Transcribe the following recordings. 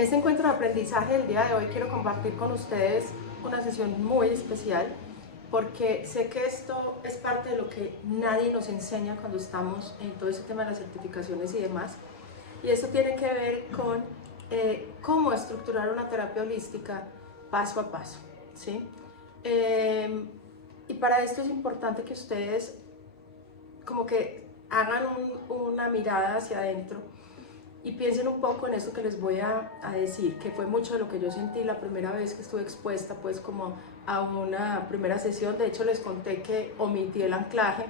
este encuentro de aprendizaje del día de hoy quiero compartir con ustedes una sesión muy especial porque sé que esto es parte de lo que nadie nos enseña cuando estamos en todo ese tema de las certificaciones y demás. Y esto tiene que ver con cómo estructurar una terapia holística paso a paso, ¿sí? Y para esto es importante que ustedes como que hagan una mirada hacia adentro y piensen un poco en esto que les voy a decir, que fue mucho de lo que yo sentí la primera vez que estuve expuesta pues como a una primera sesión. De hecho les conté que omití el anclaje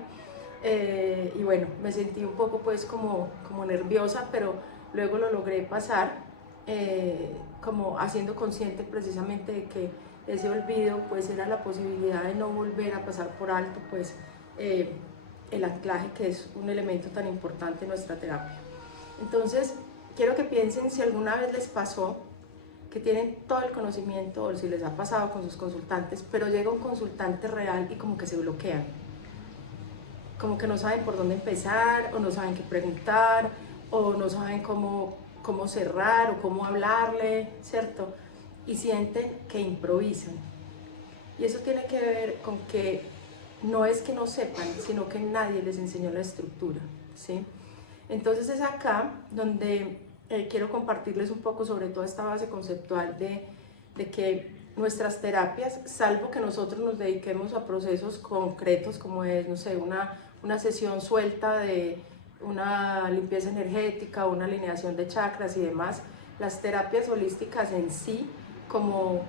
y bueno, me sentí un poco pues como nerviosa, pero luego lo logré pasar como haciendo consciente precisamente de que ese olvido pues era la posibilidad de no volver a pasar por alto pues el anclaje, que es un elemento tan importante en nuestra terapia. Entonces, quiero que piensen si alguna vez les pasó que tienen todo el conocimiento, o si les ha pasado con sus consultantes, pero llega un consultante real y como que se bloquean, como que no saben por dónde empezar, o no saben qué preguntar, o no saben cómo cerrar, o cómo hablarle, ¿cierto? Y sienten que improvisan. Y eso tiene que ver con que no es que no sepan, sino que nadie les enseñó la estructura, ¿sí? Entonces es acá donde quiero compartirles un poco sobre toda esta base conceptual de que nuestras terapias, salvo que nosotros nos dediquemos a procesos concretos como es, no sé, una sesión suelta de una limpieza energética, una alineación de chakras y demás, las terapias holísticas en sí como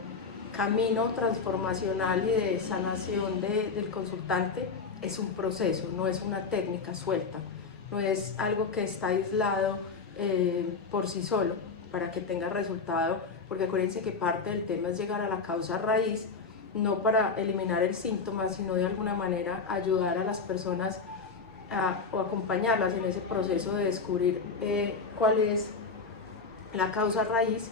camino transformacional y de sanación del consultante es un proceso, no es una técnica suelta, no es algo que está aislado por sí solo para que tenga resultado, porque acuérdense que parte del tema es llegar a la causa raíz, no para eliminar el síntoma, sino de alguna manera ayudar a las personas o acompañarlas en ese proceso de descubrir cuál es la causa raíz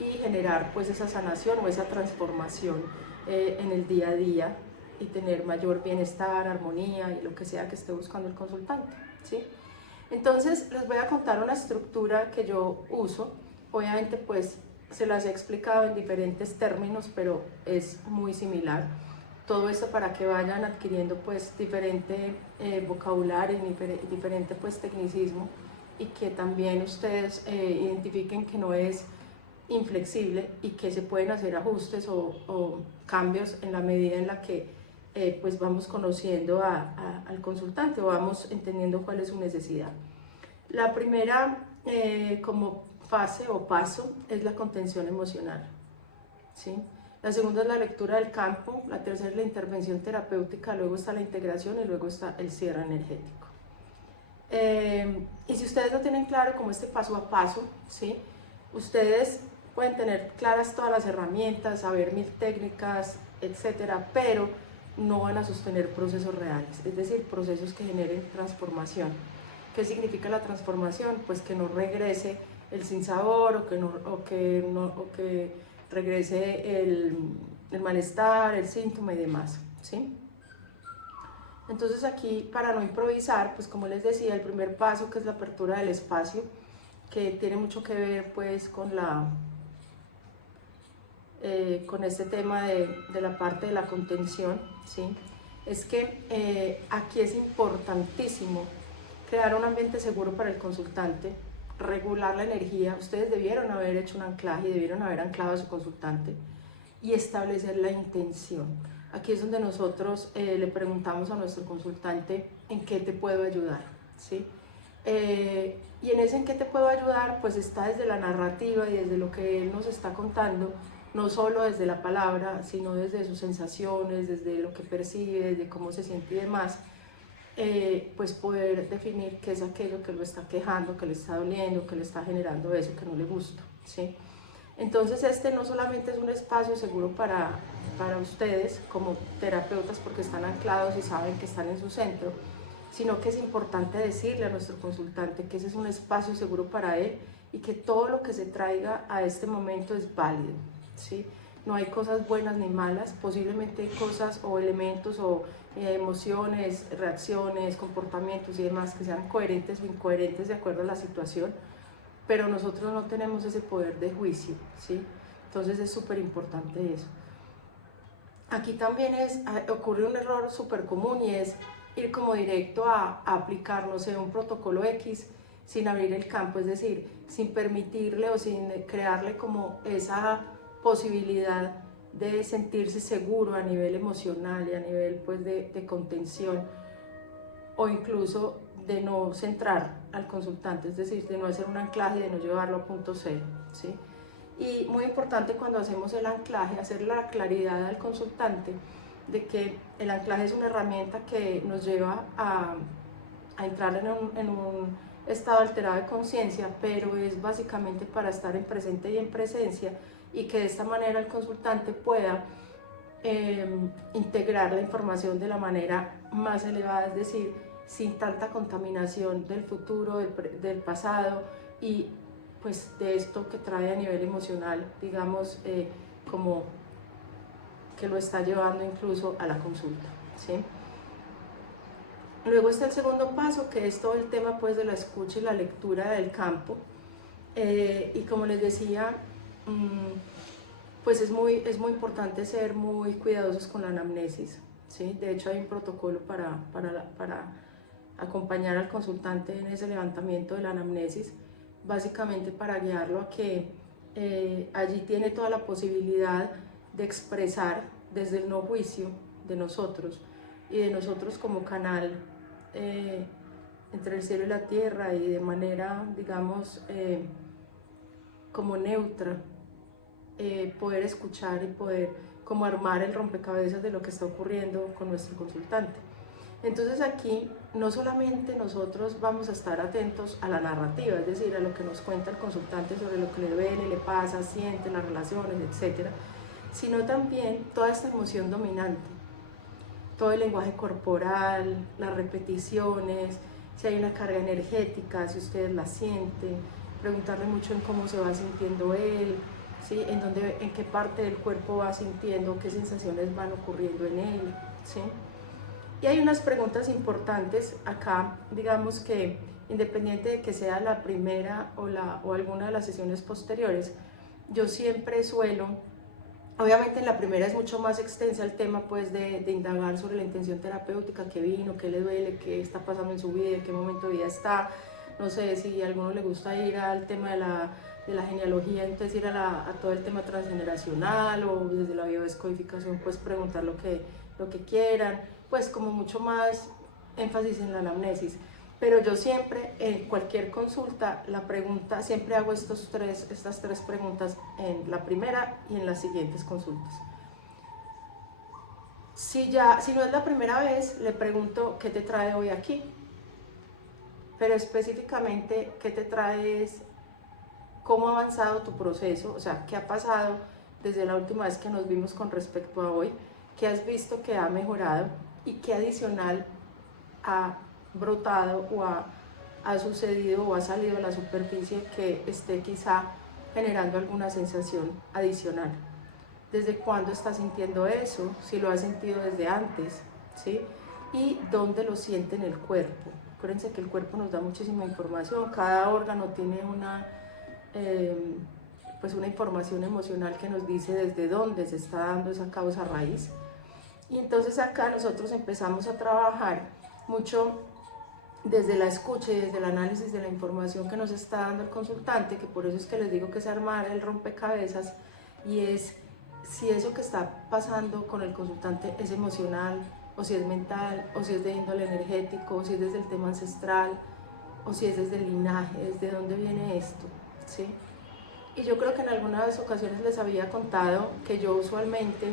y generar pues esa sanación o esa transformación en el día a día y tener mayor bienestar, armonía y lo que sea que esté buscando el consultante, ¿sí? Entonces les voy a contar una estructura que yo uso. Obviamente pues se las he explicado en diferentes términos, pero es muy similar. Todo esto para que vayan adquiriendo pues diferente vocabulario y diferente pues tecnicismo, y que también ustedes identifiquen que no es inflexible y que se pueden hacer ajustes o cambios en la medida en la que pues vamos conociendo al consultante o vamos entendiendo cuál es su necesidad. La primera como fase o paso es la contención emocional, ¿sí? La segunda es la lectura del campo, la tercera es la intervención terapéutica, luego está la integración y luego está el cierre energético. Y si ustedes no tienen claro como este paso a paso, ¿sí? Ustedes pueden tener claras todas las herramientas, saber 1000 técnicas, etcétera, pero no van a sostener procesos reales, es decir, procesos que generen transformación. ¿Qué significa la transformación? Pues que no regrese el sinsabor o que regrese el malestar, el síntoma y demás, ¿sí? Entonces aquí, para no improvisar, pues como les decía, el primer paso, que es la apertura del espacio, que tiene mucho que ver pues con con este tema de la parte de la contención, ¿sí? Es que aquí es importantísimo crear un ambiente seguro para el consultante, regular la energía. Ustedes debieron haber hecho un anclaje, debieron haber anclado a su consultante y establecer la intención. Aquí es donde nosotros le preguntamos a nuestro consultante en qué te puedo ayudar, ¿sí? Y en ese en qué te puedo ayudar, pues está desde la narrativa y desde lo que él nos está contando, no solo desde la palabra, sino desde sus sensaciones, desde lo que percibe, desde cómo se siente y demás, pues poder definir qué es aquello que lo está quejando, que le está doliendo, que le está generando eso que no le gusta, ¿sí? Entonces este no solamente es un espacio seguro para ustedes como terapeutas porque están anclados y saben que están en su centro, sino que es importante decirle a nuestro consultante que ese es un espacio seguro para él y que todo lo que se traiga a este momento es válido, ¿sí? No hay cosas buenas ni malas, posiblemente hay cosas o elementos o emociones, reacciones, comportamientos y demás que sean coherentes o incoherentes de acuerdo a la situación, pero nosotros no tenemos ese poder de juicio, ¿sí? Entonces es súper importante eso. Aquí también ocurre un error súper común y es ir como directo a aplicar, no sé, un protocolo X sin abrir el campo, es decir, sin permitirle o sin crearle como esa posibilidad de sentirse seguro a nivel emocional y a nivel pues de contención, o incluso de no centrar al consultante, es decir, de no hacer un anclaje, de no llevarlo a punto cero, ¿sí? Y muy importante cuando hacemos el anclaje, hacer la claridad al consultante de que el anclaje es una herramienta que nos lleva a entrar en un estado alterado de conciencia, pero es básicamente para estar en presente y en presencia, y que de esta manera el consultante pueda integrar la información de la manera más elevada, es decir, sin tanta contaminación del futuro, del pasado y pues de esto que trae a nivel emocional, digamos, como que lo está llevando incluso a la consulta, ¿sí? Luego está el segundo paso, que es todo el tema pues de la escucha y la lectura del campo, y como les decía, pues es muy importante ser muy cuidadosos con la anamnesis, ¿sí? De hecho hay un protocolo para acompañar al consultante en ese levantamiento de la anamnesis, básicamente para guiarlo a que allí tiene toda la posibilidad de expresar desde el no juicio de nosotros y de nosotros como canal entre el cielo y la tierra, y de manera, digamos, como neutra, poder escuchar y poder como armar el rompecabezas de lo que está ocurriendo con nuestro consultante. Entonces aquí no solamente nosotros vamos a estar atentos a la narrativa, es decir, a lo que nos cuenta el consultante sobre lo que le duele, le pasa, siente, las relaciones, etcétera, sino también toda esta emoción dominante, todo el lenguaje corporal, las repeticiones, si hay una carga energética, si ustedes la sienten, preguntarle mucho en cómo se va sintiendo él, ¿sí? En qué parte del cuerpo va sintiendo, qué sensaciones van ocurriendo en él, ¿sí? Y hay unas preguntas importantes acá, digamos que independiente de que sea la primera o alguna de las sesiones posteriores, yo siempre suelo, obviamente en la primera es mucho más extensa el tema pues de indagar sobre la intención terapéutica, qué vino, qué le duele, qué está pasando en su vida, en qué momento de vida está, no sé si a alguno le gusta ir al tema de la genealogía, entonces ir a todo el tema transgeneracional, o desde la biodescodificación pues preguntar lo que quieran, pues como mucho más énfasis en la anamnesis. Pero yo siempre, en cualquier consulta, la pregunta, siempre hago estas tres preguntas en la primera y en las siguientes consultas. Si no es la primera vez, le pregunto qué te trae hoy aquí, pero específicamente qué te traes, cómo ha avanzado tu proceso, o sea, qué ha pasado desde la última vez que nos vimos con respecto a hoy, qué has visto que ha mejorado y qué adicional ha brotado o ha sucedido o ha salido a la superficie que esté quizá generando alguna sensación adicional. ¿Desde cuándo estás sintiendo eso? Si lo has sentido desde antes, ¿sí? Y dónde lo siente en el cuerpo. Acuérdense que el cuerpo nos da muchísima información, cada órgano tiene pues una información emocional que nos dice desde dónde se está dando esa causa raíz. Y entonces acá nosotros empezamos a trabajar mucho desde la escucha y desde el análisis de la información que nos está dando el consultante, que por eso es que les digo que es armar el rompecabezas, y es si eso que está pasando con el consultante es emocional, o si es mental, o si es de índole energético, o si es desde el tema ancestral, o si es desde el linaje, desde dónde viene esto, ¿sí? Y yo creo que en algunas ocasiones les había contado que yo usualmente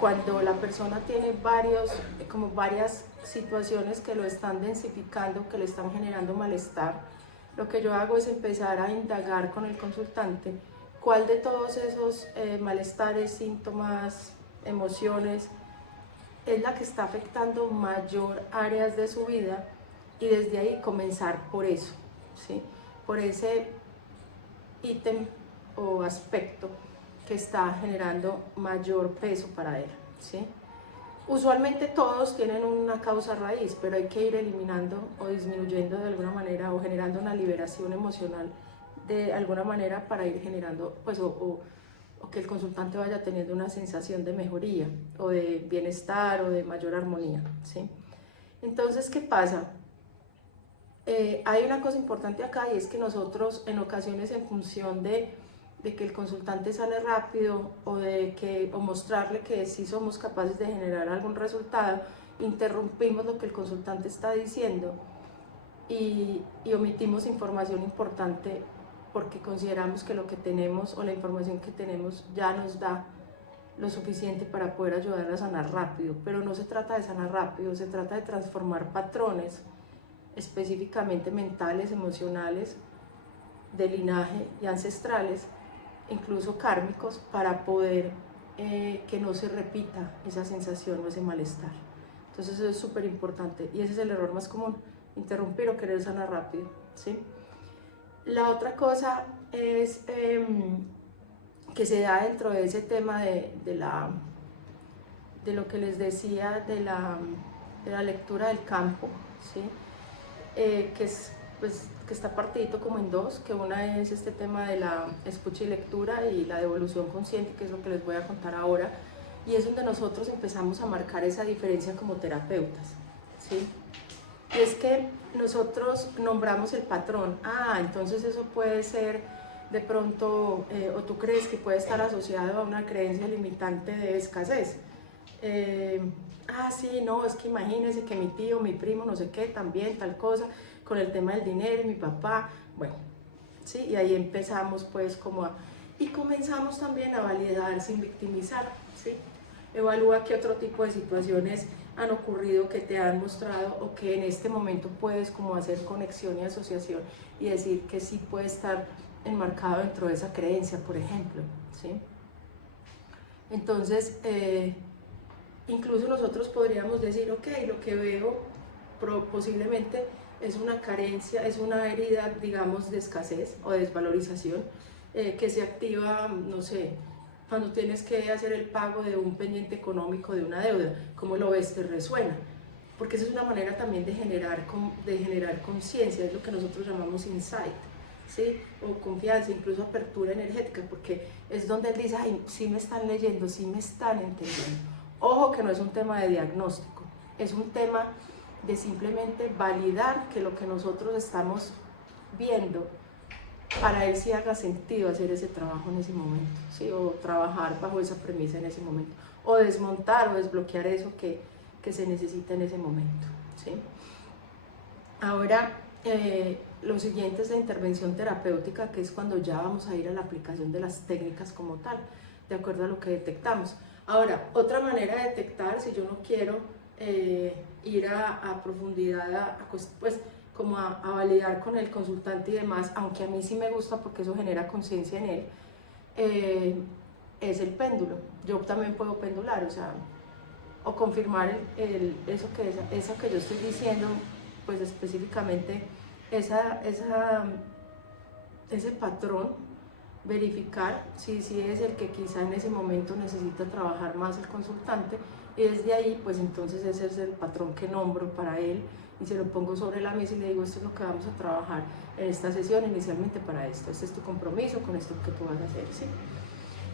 cuando la persona tiene varias situaciones que lo están densificando, que le están generando malestar, lo que yo hago es empezar a indagar con el consultante cuál de todos esos malestares, síntomas, emociones es la que está afectando mayor áreas de su vida, y desde ahí comenzar por eso, ¿sí? Por ese ítem o aspecto que está generando mayor peso para él, ¿sí? Usualmente todos tienen una causa raíz, pero hay que ir eliminando o disminuyendo de alguna manera o generando una liberación emocional de alguna manera para ir generando, pues, o que el consultante vaya teniendo una sensación de mejoría o de bienestar o de mayor armonía, ¿sí? Entonces, ¿qué pasa? Hay una cosa importante acá y es que nosotros en ocasiones en función de que el consultante sale rápido o mostrarle que sí somos capaces de generar algún resultado, interrumpimos lo que el consultante está diciendo y omitimos información importante porque consideramos que lo que tenemos o la información que tenemos ya nos da lo suficiente para poder ayudar a sanar rápido, pero no se trata de sanar rápido, se trata de transformar patrones específicamente mentales, emocionales, de linaje y ancestrales, incluso kármicos, para poder que no se repita esa sensación o ese malestar. Entonces eso es súper importante y ese es el error más común, interrumpir o querer sanar rápido, ¿sí? La otra cosa es que se da dentro de ese tema de lo que les decía de la lectura del campo, ¿sí? Que es, pues, que está partidito como en dos, que una es este tema de la escucha y lectura y la devolución consciente, que es lo que les voy a contar ahora, y es donde nosotros empezamos a marcar esa diferencia como terapeutas, ¿sí? Y es que nosotros nombramos el patrón, entonces eso puede ser de pronto, o tú crees que puede estar asociado a una creencia limitante de escasez. Sí, no, es que imagínense que mi tío, mi primo, no sé qué, también tal cosa, con el tema del dinero, mi papá, bueno, sí, y ahí empezamos pues y comenzamos también a validar sin victimizar, sí, evalúa qué otro tipo de situaciones han ocurrido que te han mostrado o que en este momento puedes como hacer conexión y asociación y decir que sí puede estar enmarcado dentro de esa creencia, por ejemplo, sí. Entonces, incluso nosotros podríamos decir, ok, lo que veo posiblemente es una carencia, es una herida, digamos, de escasez o de desvalorización que se activa, no sé, cuando tienes que hacer el pago de un pendiente económico, de una deuda. ¿Cómo lo ves? Te resuena. Porque esa es una manera también de generar conciencia, es lo que nosotros llamamos insight, ¿sí? O confianza, incluso apertura energética, porque es donde él dice, ay, sí me están leyendo, sí me están entendiendo. Ojo que no es un tema de diagnóstico, es un tema de simplemente validar que lo que nosotros estamos viendo, para él sí haga sentido hacer ese trabajo en ese momento, ¿sí? O trabajar bajo esa premisa en ese momento, o desmontar o desbloquear eso que se necesita en ese momento, ¿sí? Ahora, lo siguiente es la intervención terapéutica, que es cuando ya vamos a ir a la aplicación de las técnicas como tal, de acuerdo a lo que detectamos. Ahora, otra manera de detectar, si yo no quiero ir a profundidad, pues como a validar con el consultante y demás, aunque a mí sí me gusta porque eso genera conciencia en él, es el péndulo. Yo también puedo pendular, o sea, o confirmar eso que yo estoy diciendo, pues específicamente ese patrón, verificar si es el que quizá en ese momento necesita trabajar más el consultante, y desde ahí pues entonces ese es el patrón que nombro para él y se lo pongo sobre la mesa y le digo, esto es lo que vamos a trabajar en esta sesión inicialmente para esto, este es tu compromiso con esto que tú vas a hacer, ¿sí?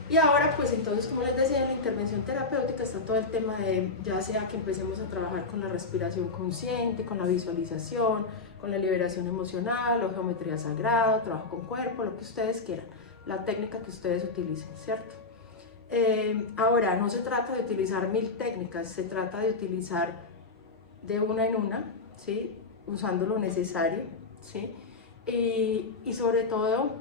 Y ahora pues entonces, como les decía, en la intervención terapéutica está todo el tema de, ya sea que empecemos a trabajar con la respiración consciente, con la visualización, con la liberación emocional, o geometría sagrada, trabajo con cuerpo, lo que ustedes quieran, la técnica que ustedes utilicen, ¿cierto? Ahora, no se trata de utilizar 1000 técnicas, se trata de utilizar de una en una, ¿sí? Usando lo necesario, ¿sí? Y sobre todo,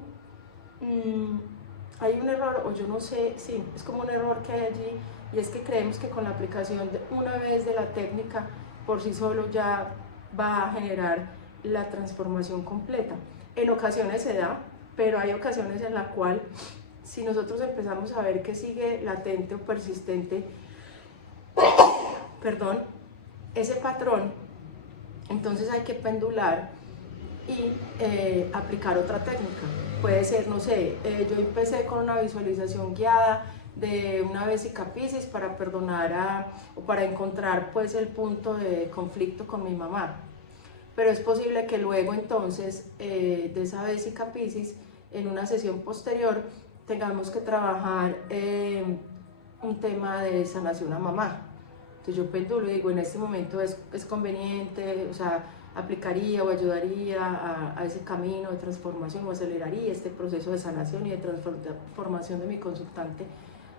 hay un error, o yo no sé, sí, es como un error que hay allí, y es que creemos que con la aplicación de una vez de la técnica, por sí solo ya va a generar la transformación completa. En ocasiones se da, pero hay ocasiones en las cuales, si nosotros empezamos a ver que sigue latente o persistente, perdón, ese patrón, entonces hay que pendular y aplicar otra técnica. Puede ser, no sé, yo empecé con una visualización guiada, de una Vesica Piscis para perdonar o para encontrar pues el punto de conflicto con mi mamá. Pero es posible que luego entonces de esa Vesica Piscis, en una sesión posterior, tengamos que trabajar un tema de sanación a mamá. Entonces yo pendulo y digo, en este momento es conveniente, o sea, aplicaría o ayudaría a ese camino de transformación o aceleraría este proceso de sanación y de transformación de mi consultante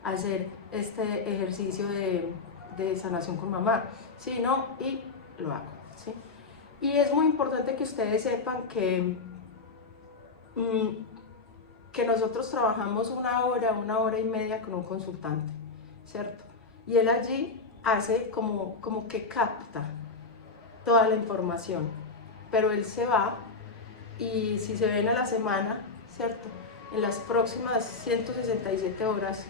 a hacer este ejercicio de sanación con mamá. Sí, no, y lo hago, ¿sí? Y es muy importante que ustedes sepan que nosotros trabajamos una hora y media con un consultante, ¿cierto? Y él allí hace como que capta toda la información, pero él se va y si se ven a la semana, ¿cierto? En las próximas 167 horas,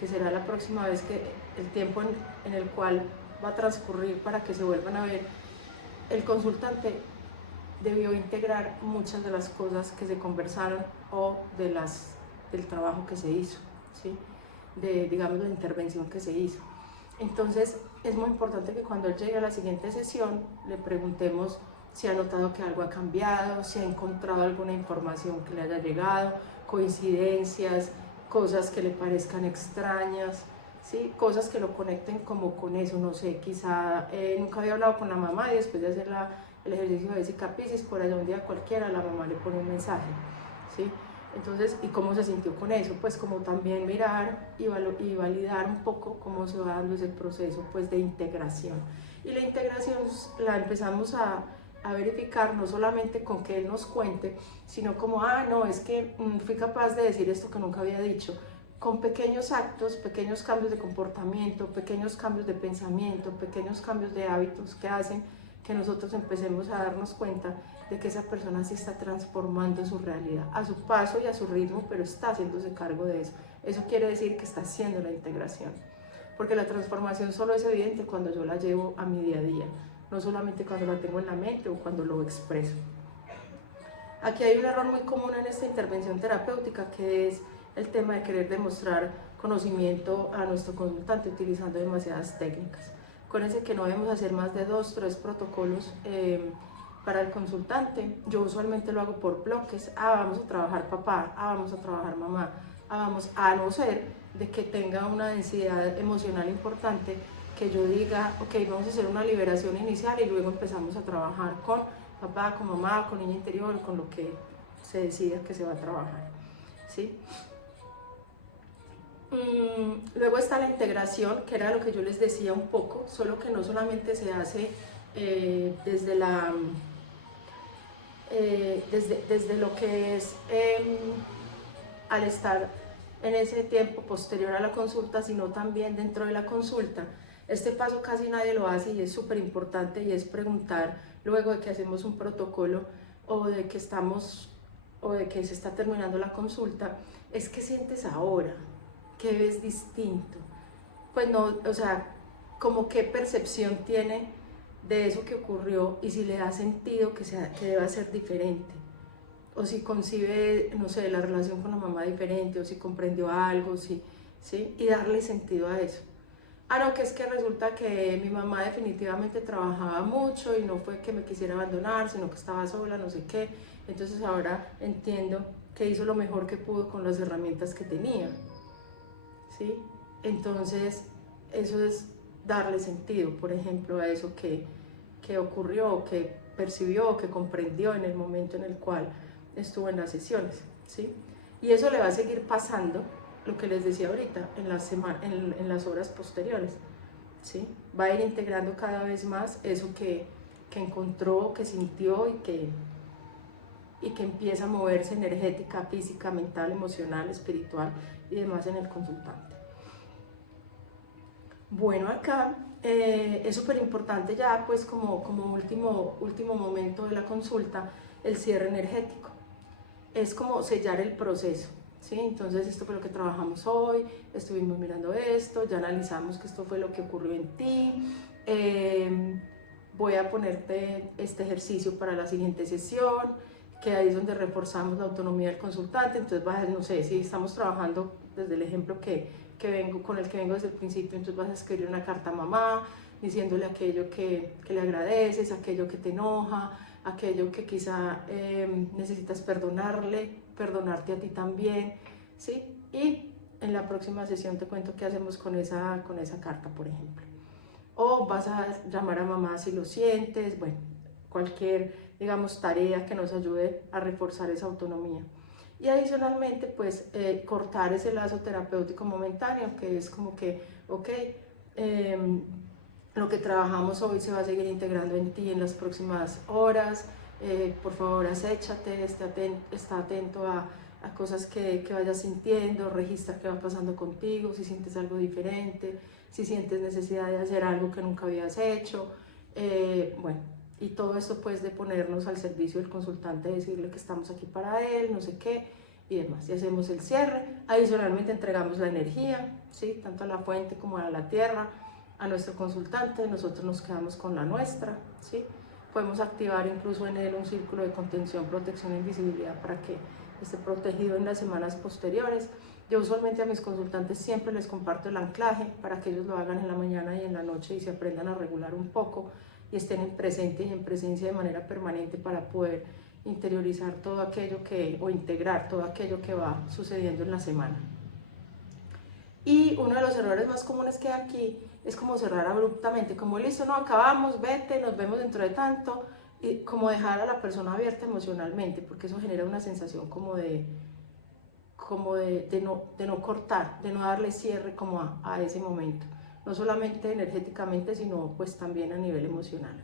que será la próxima vez que el tiempo en el cual va a transcurrir para que se vuelvan a ver, el consultante debió integrar muchas de las cosas que se conversaron o del trabajo que se hizo, ¿sí? Digamos, la intervención que se hizo. Entonces es muy importante que cuando él llegue a la siguiente sesión le preguntemos si ha notado que algo ha cambiado, si ha encontrado alguna información que le haya llegado, coincidencias, cosas que le parezcan extrañas, ¿sí? Cosas que lo conecten como con eso, no sé, quizá nunca había hablado con la mamá y después de hacer el ejercicio de Vesica Piscis, por allá un día cualquiera la mamá le pone un mensaje, ¿sí? Entonces, ¿y cómo se sintió con eso? Pues como también mirar y validar un poco cómo se va dando ese proceso pues de integración. Y la integración la empezamos a verificar no solamente con que él nos cuente, sino como, no, es que fui capaz de decir esto que nunca había dicho, con pequeños actos, pequeños cambios de comportamiento, pequeños cambios de pensamiento, pequeños cambios de hábitos que hacen que nosotros empecemos a darnos cuenta de que esa persona se está transformando en su realidad, a su paso y a su ritmo, pero está haciéndose cargo de eso. Eso quiere decir que está haciendo la integración, porque la transformación solo es evidente cuando yo la llevo a mi día a día, no solamente cuando la tengo en la mente o cuando lo expreso. Aquí hay un error muy común en esta intervención terapéutica, que es el tema de querer demostrar conocimiento a nuestro consultante utilizando demasiadas técnicas. Acuérdense que no debemos hacer más de 2 o 3 protocolos para el consultante. Yo usualmente lo hago por bloques. Vamos a trabajar papá, vamos a trabajar mamá, vamos a no ser de que tenga una densidad emocional importante, que yo diga, ok, vamos a hacer una liberación inicial y luego empezamos a trabajar con papá, con mamá, con niña interior, con lo que se decida que se va a trabajar, ¿sí? Luego está la integración, que era lo que yo les decía un poco, solo que no solamente se hace desde lo que es al estar en ese tiempo posterior a la consulta, sino también dentro de la consulta. Este paso casi nadie lo hace y es súper importante, y es preguntar luego de que hacemos un protocolo o de que se está terminando la consulta, es ¿qué sientes ahora? ¿Qué ves distinto? Pues no, o sea, como qué percepción tiene de eso que ocurrió y si le da sentido que deba ser diferente, o si concibe, no sé, la relación con la mamá diferente, o si comprendió algo, ¿sí? Y darle sentido a eso. No, que es que resulta que mi mamá definitivamente trabajaba mucho y no fue que me quisiera abandonar, sino que estaba sola, no sé qué, entonces ahora entiendo que hizo lo mejor que pudo con las herramientas que tenía, ¿sí? Entonces eso es darle sentido, por ejemplo, a eso que ocurrió, que percibió, que comprendió en el momento en el cual estuvo en las sesiones, ¿sí? Y eso le va a seguir pasando, lo que les decía ahorita, en las horas posteriores, ¿sí? Va a ir integrando cada vez más eso que encontró, que sintió y que empieza a moverse energética, física, mental, emocional, espiritual y demás en el consultante. Bueno, acá es súper importante ya pues como último momento de la consulta, el cierre energético. Es como sellar el proceso, ¿sí? Entonces esto fue lo que trabajamos hoy, estuvimos mirando esto, ya analizamos que esto fue lo que ocurrió en ti, voy a ponerte este ejercicio para la siguiente sesión, que ahí es donde reforzamos la autonomía del consultante. Entonces vas, no sé, si estamos trabajando desde el ejemplo con el que vengo desde el principio, entonces vas a escribir una carta a mamá, diciéndole aquello que le agradeces, aquello que te enoja, aquello que quizá necesitas perdonarte a ti también, ¿sí? Y en la próxima sesión te cuento qué hacemos con esa carta, por ejemplo. O vas a llamar a mamá si lo sientes, bueno, cualquier, digamos, tarea que nos ayude a reforzar esa autonomía. Y adicionalmente, pues, cortar ese lazo terapéutico momentáneo, que es como que, ok, lo que trabajamos hoy se va a seguir integrando en ti en las próximas horas, por favor acéchate, está atento a cosas que vayas sintiendo, registra qué va pasando contigo, si sientes algo diferente, si sientes necesidad de hacer algo que nunca habías hecho, bueno, y todo esto pues de ponernos al servicio del consultante, decirle que estamos aquí para él, no sé qué, y demás. Y hacemos el cierre, adicionalmente entregamos la energía, ¿sí? Tanto a la fuente como a la tierra, a nuestro consultante, nosotros nos quedamos con la nuestra, ¿sí? Podemos activar incluso en él un círculo de contención, protección e invisibilidad para que esté protegido en las semanas posteriores. Yo usualmente a mis consultantes siempre les comparto el anclaje para que ellos lo hagan en la mañana y en la noche y se aprendan a regular un poco y estén en presente y en presencia de manera permanente para poder interiorizar todo aquello o integrar todo aquello que va sucediendo en la semana. Y uno de los errores más comunes que hay aquí es como cerrar abruptamente, como listo, no, acabamos, vete, nos vemos dentro de tanto, y como dejar a la persona abierta emocionalmente, porque eso genera una sensación como de no cortar, de no darle cierre como a ese momento, no solamente energéticamente, sino pues también a nivel emocional.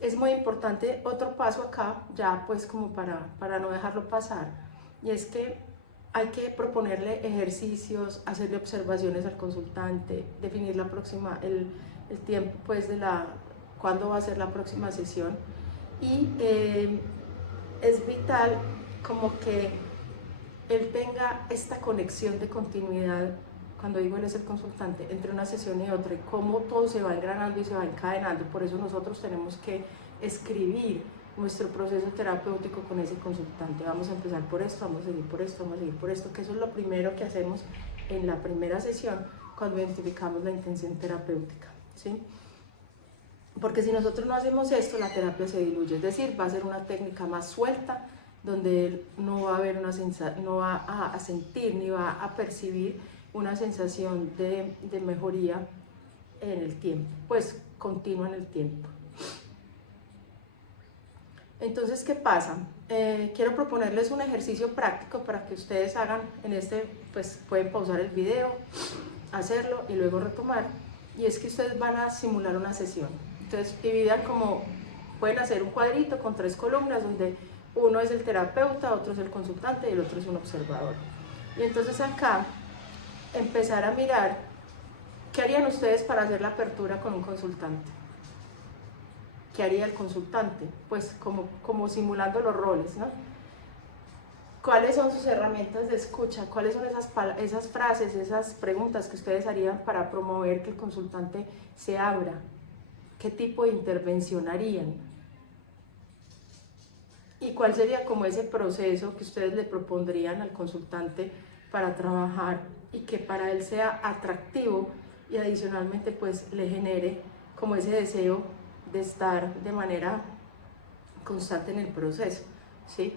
Es muy importante otro paso acá, ya pues como para no dejarlo pasar, y es que hay que proponerle ejercicios, hacerle observaciones al consultante, definir el tiempo pues de cuándo va a ser la próxima sesión, y es vital como que él tenga esta conexión de continuidad, cuando digo él es el consultante, entre una sesión y otra, y cómo todo se va engranando y se va encadenando. Por eso nosotros tenemos que escribir nuestro proceso terapéutico con ese consultante. Vamos a empezar por esto, vamos a seguir por esto, vamos a seguir por esto, que eso es lo primero que hacemos en la primera sesión cuando identificamos la intención terapéutica, ¿sí? Porque si nosotros no hacemos esto, la terapia se diluye, es decir, va a ser una técnica más suelta, donde él no va a haber no va a sentir ni va a percibir una sensación de mejoría en el tiempo, pues continua en el tiempo. Entonces, ¿qué pasa? Quiero proponerles un ejercicio práctico para que ustedes hagan pues pueden pausar el video, hacerlo y luego retomar, y es que ustedes van a simular una sesión. Entonces, dividan pueden hacer un cuadrito con 3 columnas donde uno es el terapeuta, otro es el consultante y el otro es un observador. Y entonces acá empezar a mirar qué harían ustedes para hacer la apertura con un consultante. ¿Qué haría el consultante? Pues como simulando los roles, ¿no? ¿Cuáles son sus herramientas de escucha? ¿Cuáles son esas frases, esas preguntas que ustedes harían para promover que el consultante se abra? ¿Qué tipo de intervención harían? ¿Y cuál sería como ese proceso que ustedes le propondrían al consultante para trabajar y que para él sea atractivo y adicionalmente pues le genere como ese deseo de estar de manera constante en el proceso, ¿sí?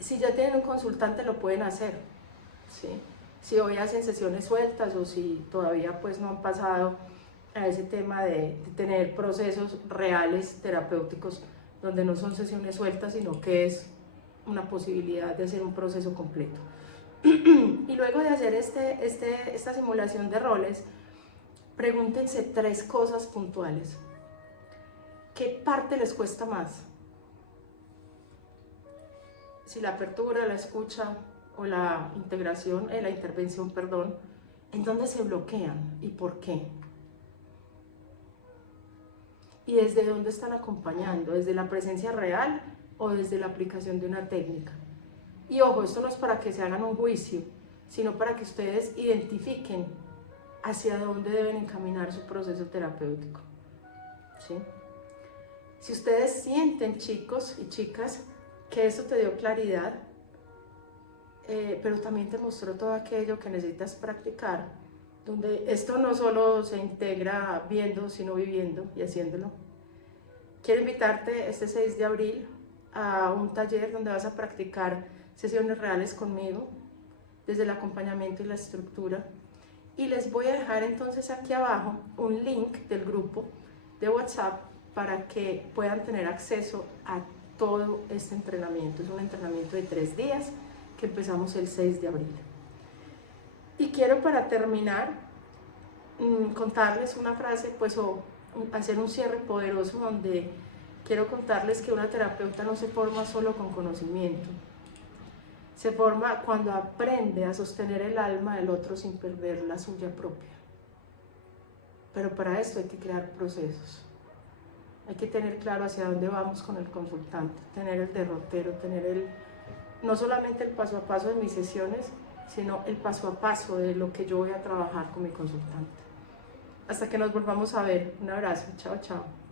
Si ya tienen un consultante lo pueden hacer, ¿sí? Si hoy hacen sesiones sueltas o si todavía pues no han pasado a ese tema de tener procesos reales terapéuticos donde no son sesiones sueltas, sino que es una posibilidad de hacer un proceso completo. Y luego de hacer esta simulación de roles, pregúntense 3 cosas puntuales. ¿Qué parte les cuesta más? Si la apertura, la escucha o la intervención, perdón, ¿en dónde se bloquean y por qué? ¿Y desde dónde están acompañando? ¿Desde la presencia real o desde la aplicación de una técnica? Y ojo, esto no es para que se hagan un juicio, sino para que ustedes identifiquen hacia dónde deben encaminar su proceso terapéutico, ¿sí? Si ustedes sienten, chicos y chicas, que eso te dio claridad, pero también te mostró todo aquello que necesitas practicar, donde esto no solo se integra viendo, sino viviendo y haciéndolo. Quiero invitarte este 6 de abril a un taller donde vas a practicar sesiones reales conmigo, desde el acompañamiento y la estructura. Y les voy a dejar entonces aquí abajo un link del grupo de WhatsApp para que puedan tener acceso a todo este entrenamiento. Es un entrenamiento de 3 días que empezamos el 6 de abril. Y quiero, para terminar, contarles una frase, pues, o hacer un cierre poderoso, donde quiero contarles que una terapeuta no se forma solo con conocimiento, se forma cuando aprende a sostener el alma del otro sin perder la suya propia. Pero para esto hay que crear procesos, hay que tener claro hacia dónde vamos con el consultante, tener el derrotero, tener no solamente el paso a paso de mis sesiones, sino el paso a paso de lo que yo voy a trabajar con mi consultante. Hasta que nos volvamos a ver. Un abrazo. Chao, chao.